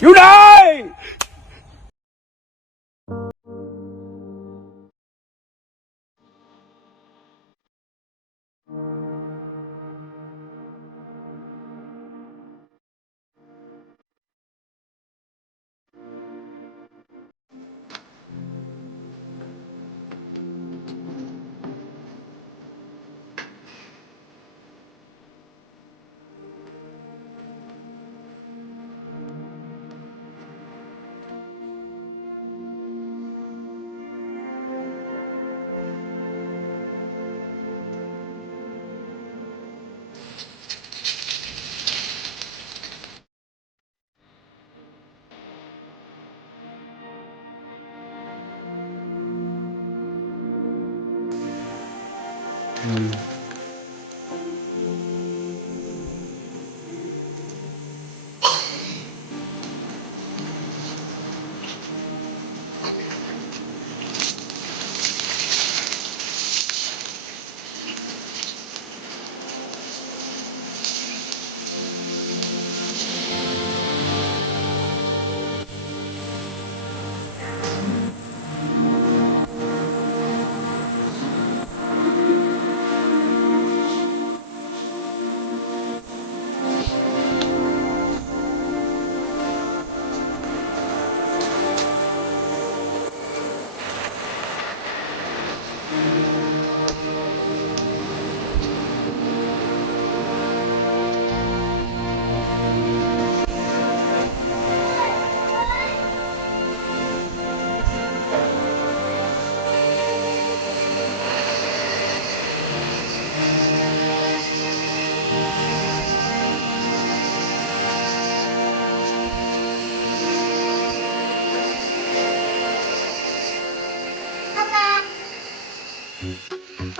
อยู่ไหน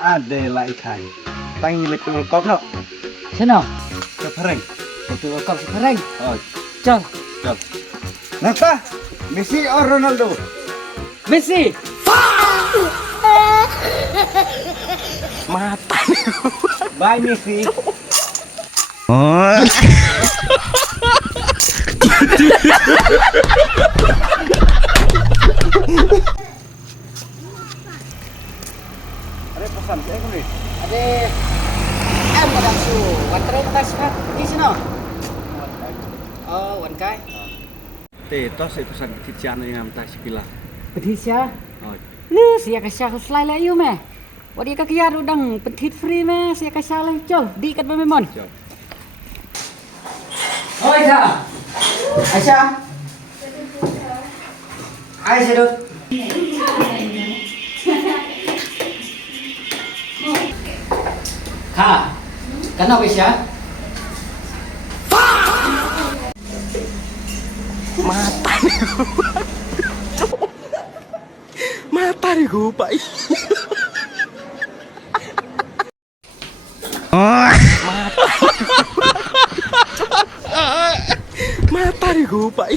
Ada lai khai. Tangi lekul kok no. Sino? Kepereng. Betul kau sekarang. Oh, Col. jom. Nata, Messi or Ronaldo? Messi. Mata. Bye Messi. Oh. Ada pesan saya kulit. Ada em kadang su. Wan terus tas pak. Di sini. Oh, wan kai. Tos saya pesan kecian yang am tas pila. Petisya. Oh. Lu sia kasih selai lah you meh. Wadi kakiar udang petit free meh sia kasih lah col. Di kat memon. Jom. Oi kak. Aisyah. Aisyah dud. Kak. Kenapa Aisyah? Mata. Mata ni gue pak. Oh. Mata. Mata ni gue pak.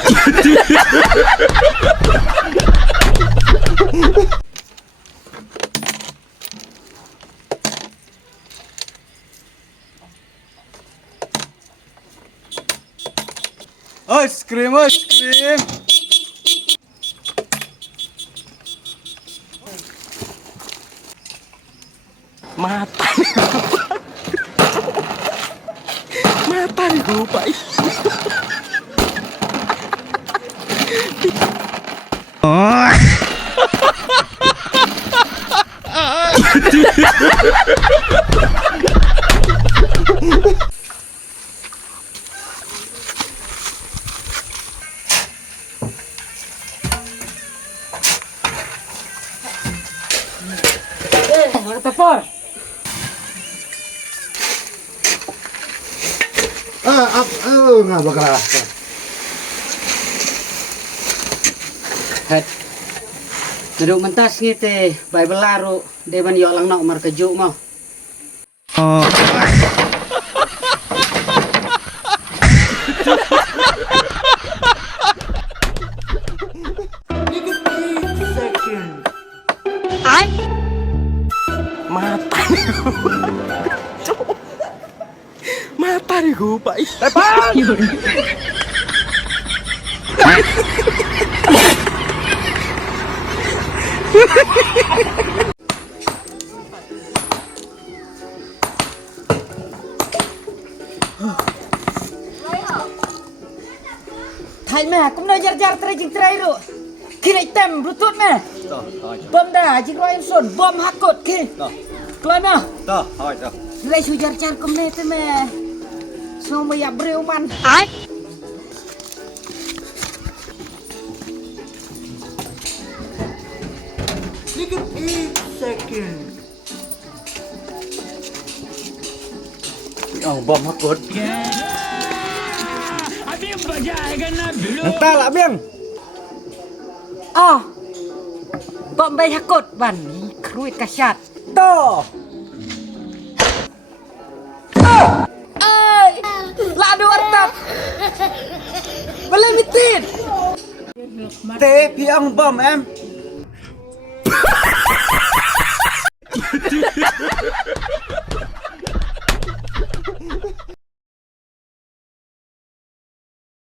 Ice cream, ice cream. Mata. Mata ni gue pak. Oh. Telepon. Nggak bakal. Het. Duduk mentas ngite, bay belaru, deban yo lang nok markejuk mau. Oh. Mata. Mata ni gue pak. Tepan. Thay mẹ cũng nơi jar tray jing tray ru. Khi này tem bluetooth mẹ. Bom dah jing roi son bom hakot khi. Keluar mẹ. Tuh, hỏi tuh. Lai su jar cũng nơi thế mẹ. So mày áp rêu man. Bom hakut. Entah lah biang. Bom bay hakot ban kruit kasyat. Tuh. Ladu artap. Boleh mitin. Tê piang bom em.